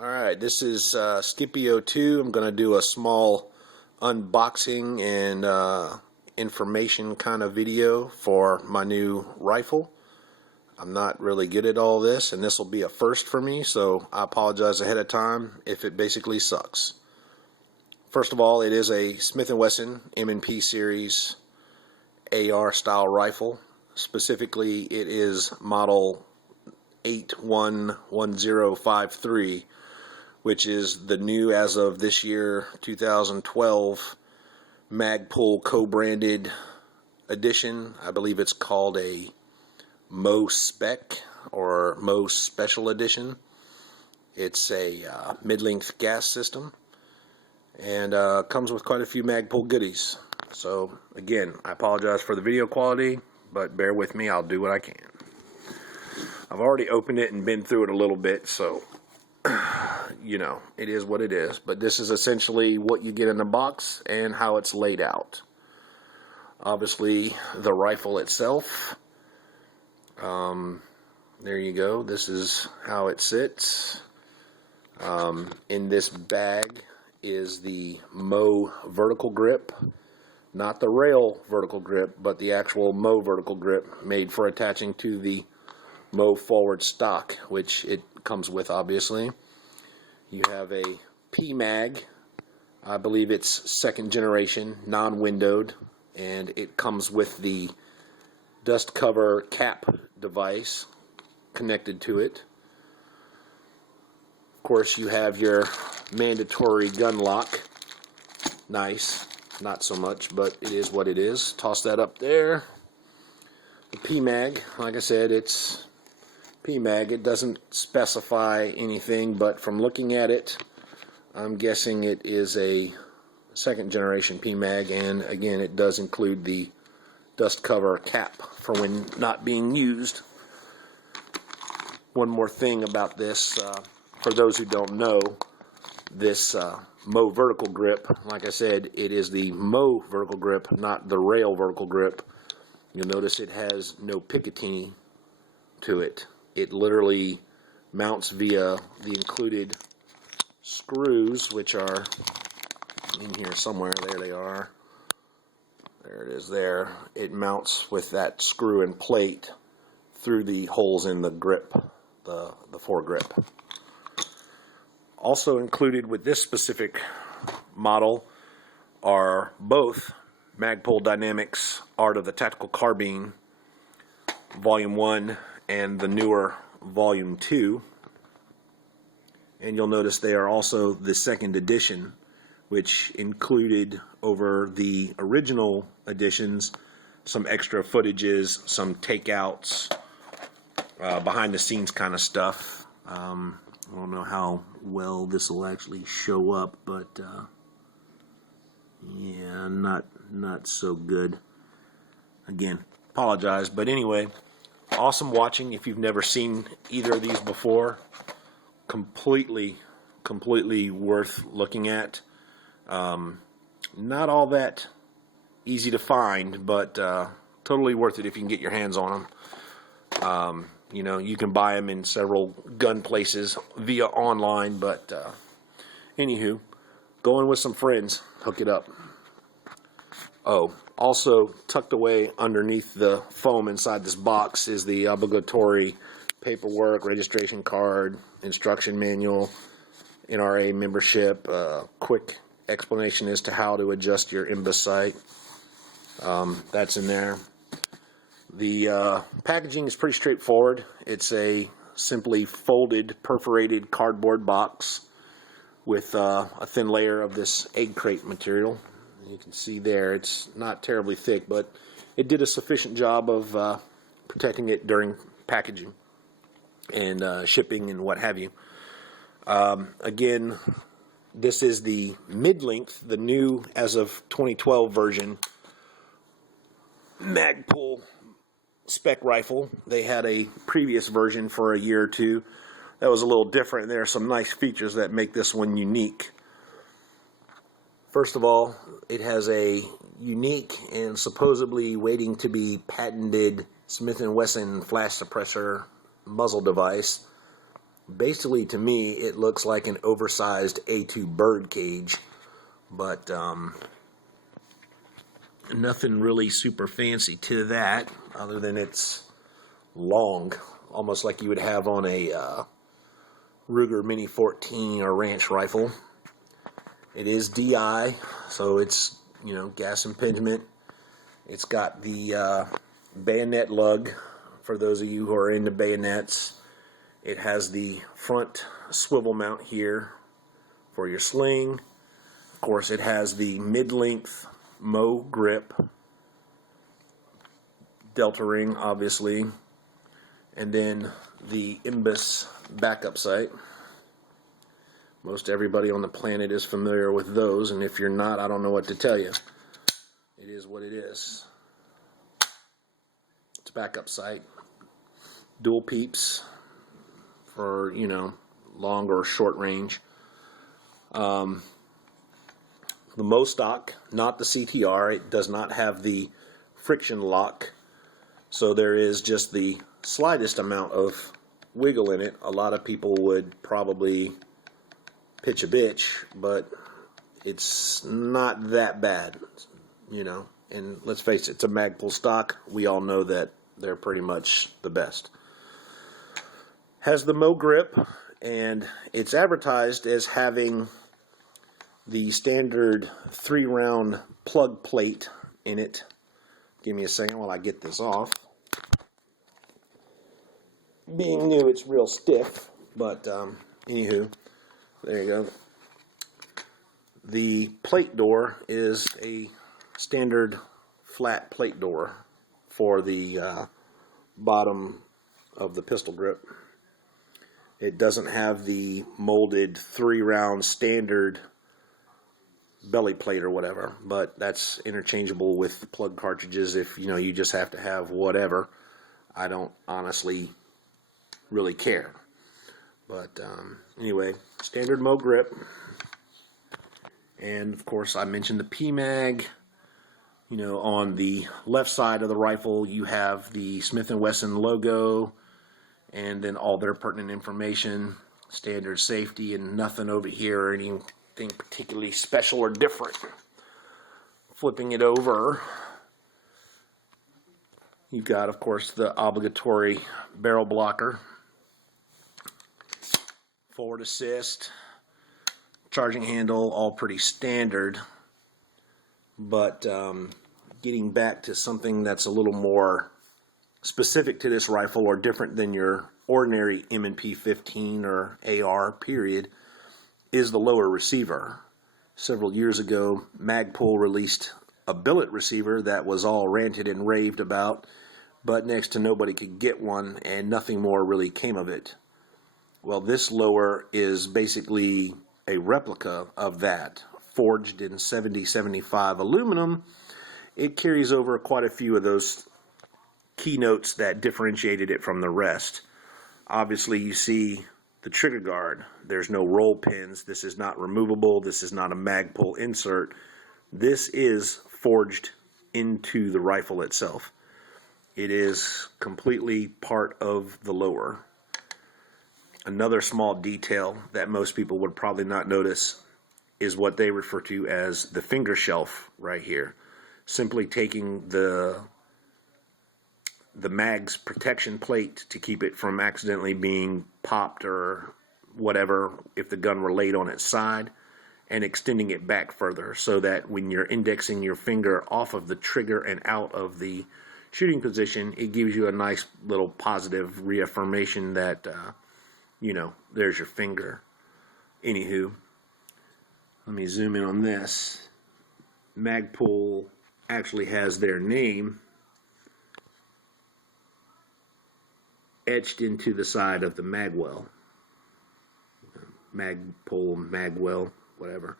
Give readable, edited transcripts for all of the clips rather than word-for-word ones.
Alright, this is Skippy02. I'm going to do a small unboxing and information kind of video for my new rifle. I'm not really good at all this, and this will be a first for me, so I apologize ahead of time if it basically sucks. First of all, it is a Smith & Wesson M&P series AR style rifle. Specifically, it is model 811053, which is the new, as of this year, 2012 Magpul co-branded edition. I believe it's called a MOE Spec or MOE Special Edition. It's a mid-length gas system and comes with quite a few Magpul goodies. So again, I apologize for the video quality, but bear with me, I'll do what I can. I've already opened it and been through it a little bit, so you know, it is what it is. But this is essentially what you get in the box and how it's laid out. Obviously, the rifle itself, there you go. This is how it sits. In this bag is the MOE vertical grip, not the rail vertical grip, but the actual MOE vertical grip made for attaching to the MOE forward stock, which it comes with, obviously. You have a P-mag. I believe it's second generation, non-windowed, and it comes with the dust cover cap device connected to it. Of course, you have your mandatory gun lock. Nice. Not so much, but it is what it is. Toss that up there. The P-mag, like I said, it's P-mag. It doesn't specify anything, but from looking at it, I'm guessing it is a second generation P-mag, and again, it does include the dust cover cap for when not being used. One more thing about this, for those who don't know, this MOE vertical grip, like I said, it is the MOE vertical grip, not the rail vertical grip. You'll notice it has no Picatinny to it. It literally mounts via the included screws, which are in here somewhere. There they are. There it is there. It mounts with that screw and plate through the holes in the grip, the foregrip. Also included with this specific model are both Magpul Dynamics Art of the Tactical Carbine Volume 1 and the newer Volume 2. And you'll notice they are also the second edition, which included, over the original editions, some extra footages, some takeouts, behind the scenes kind of stuff. I don't know how well this will actually show up, but yeah, not so good. Again, apologize, but anyway, awesome watching. If you've never seen either of these before, completely worth looking at. Not all that easy to find, but totally worth it if you can get your hands on them. You know, you can buy them in several gun places via online, but anywho, go in with some friends, hook it up. Oh, also tucked away underneath the foam inside this box is the obligatory paperwork, registration card, instruction manual, NRA membership, quick explanation as to how to adjust your IMBA sight. That's in there. The packaging is pretty straightforward. It's a simply folded, perforated cardboard box with a thin layer of this egg crate material. You can see there, it's not terribly thick, but it did a sufficient job of protecting it during packaging and shipping and what have you. Again, this is the mid-length, the new, as of 2012 version, Magpul Spec rifle. They had a previous version for a year or two that was a little different. There are some nice features that make this one unique. First of all, it has a unique and supposedly waiting to be patented Smith & Wesson flash suppressor muzzle device Basically, to me, it looks like an oversized A2 bird cage, but nothing really super fancy to that, other than it's long, almost like you would have on a Ruger Mini 14 or Ranch rifle. It is DI, so it's, you know, gas impingement. It's got the bayonet lug, for those of you who are into bayonets. It has the front swivel mount here for your sling. Of course, it has the mid-length MOE grip, delta ring, obviously, and then the imbus backup sight. Most everybody on the planet is familiar with those, and if you're not, I don't know what to tell you. It is what it is. It's backup sight. Dual peeps for, you know, long or short range. The MOE stock, not the CTR. It does not have the friction lock, so there is just the slightest amount of wiggle in it. A lot of people would probably pitch a bitch, but it's not that bad, you know. And let's face it, it's a Magpul stock. We all know that they're pretty much the best. Has the MOE grip, and it's advertised as having the standard 3-round plug plate in it. Give me a second while I get this off. Being new, it's real stiff, but anywho, there you go. The plate door is a standard flat plate door for the bottom of the pistol grip. It doesn't have the molded 3-round standard belly plate or whatever, but that's interchangeable with plug cartridges if, you know, you just have to have whatever. I don't honestly really care. But anyway, standard MOE grip. And of course, I mentioned the PMag. You know, on the left side of the rifle, you have the Smith & Wesson logo, and then all their pertinent information, standard safety, and nothing over here or anything particularly special or different. Flipping it over, you've got, of course, the obligatory barrel blocker, forward assist, charging handle, all pretty standard. But getting back to something that's a little more specific to this rifle or different than your ordinary M&P 15 or AR period is the lower receiver. Several years ago, Magpul released a billet receiver that was all ranted and raved about, but next to nobody could get one, and nothing more really came of it. Well, this lower is basically a replica of that, forged in 7075 aluminum. It carries over quite a few of those keynotes that differentiated it from the rest. Obviously, you see the trigger guard. There's no roll pins. This is not removable. This is not a Magpul insert. This is forged into the rifle itself. It is completely part of the lower. Another small detail that most people would probably not notice is what they refer to as the finger shelf right here. Simply taking the mag's protection plate to keep it from accidentally being popped or whatever if the gun were laid on its side, and extending it back further so that when you're indexing your finger off of the trigger and out of the shooting position, it gives you a nice little positive reaffirmation that you know, there's your finger. Anywho, let me zoom in on this. Magpul actually has their name etched into the side of the magwell. Magpul, magwell, whatever.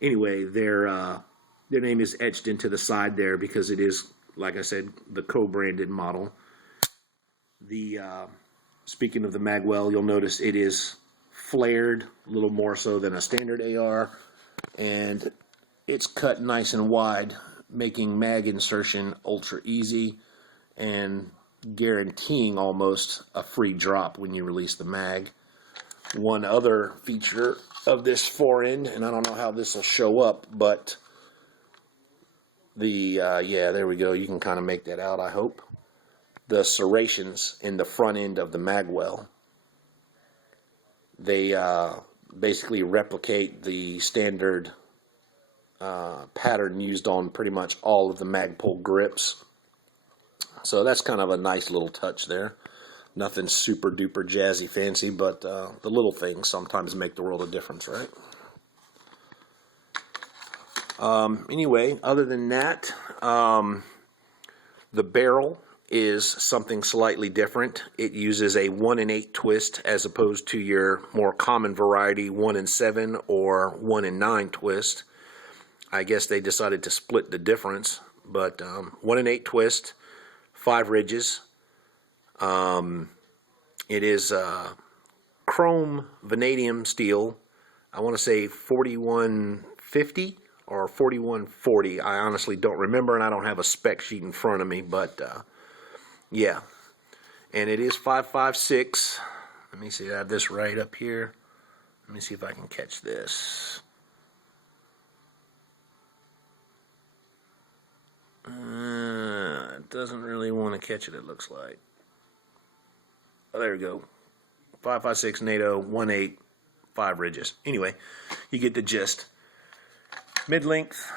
Anyway, their name is etched into the side there because it is, like I said, the co-branded model. The speaking of the magwell, you'll notice it is flared a little more so than a standard AR, and it's cut nice and wide, making mag insertion ultra easy and guaranteeing almost a free drop when you release the mag. One other feature of this forend, and I don't know how this will show up, but the yeah, there we go. You can kind of make that out, I hope. The serrations in the front end of the magwell, they basically replicate the standard pattern used on pretty much all of the Magpul grips. So that's kind of a nice little touch there. Nothing super duper jazzy fancy, but the little things sometimes make the world of difference, right? Anyway, other than that, the barrel is something slightly different. It uses a 1 in 8 twist as opposed to your more common variety 1 in 7 or 1 in 9 twist. I guess they decided to split the difference, but 1 in 8 twist, 5 ridges. It is chrome vanadium steel. I want to say 4150 or 4140. I honestly don't remember, and I don't have a spec sheet in front of me, but yeah. And it is 5.56. Let me see, I have this right up here. Let me see if I can catch this. It doesn't really want to catch it, it looks like. Oh, there we go. 5.56 NATO, 1.8, 5 ridges. Anyway, you get the gist. Mid-length,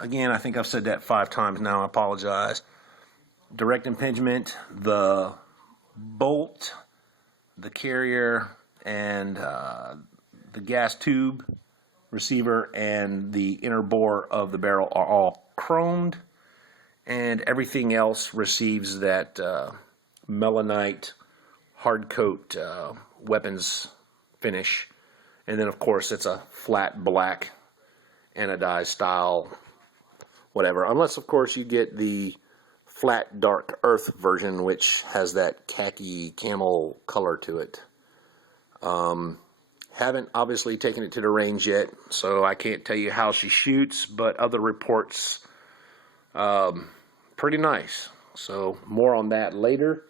again, I think I've said that 5 times now, I apologize. Direct impingement, the bolt, the carrier, and the gas tube receiver and the inner bore of the barrel are all chromed, and everything else receives that melanite hard coat weapons finish. And then of course it's a flat black anodized style whatever, unless of course you get the flat dark earth version, which has that khaki camel color to it. Haven't obviously taken it to the range yet, so I can't tell you how she shoots, but other reports pretty nice. So more on that later.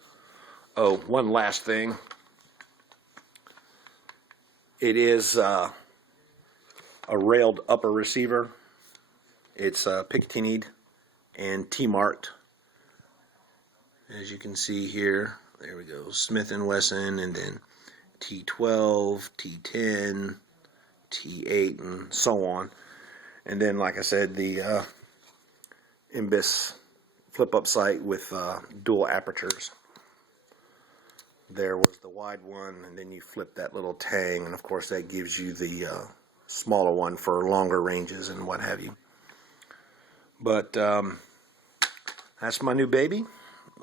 Oh, one last thing. It is a railed upper receiver. It's Picatinny'd and T-marked. As you can see here, there we go, Smith & Wesson, and then T12, T10, T8, and so on. And then, like I said, the Imbis flip-up sight with dual apertures. There was the wide one, and then you flip that little tang, and of course that gives you the smaller one for longer ranges and what have you. But that's my new baby.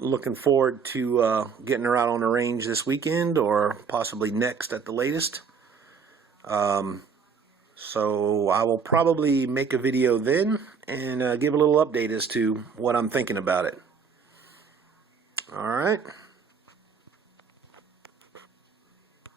Looking forward to getting her out on the range this weekend, or possibly next at the latest. So I will probably make a video then and give a little update as to what I'm thinking about it. All right.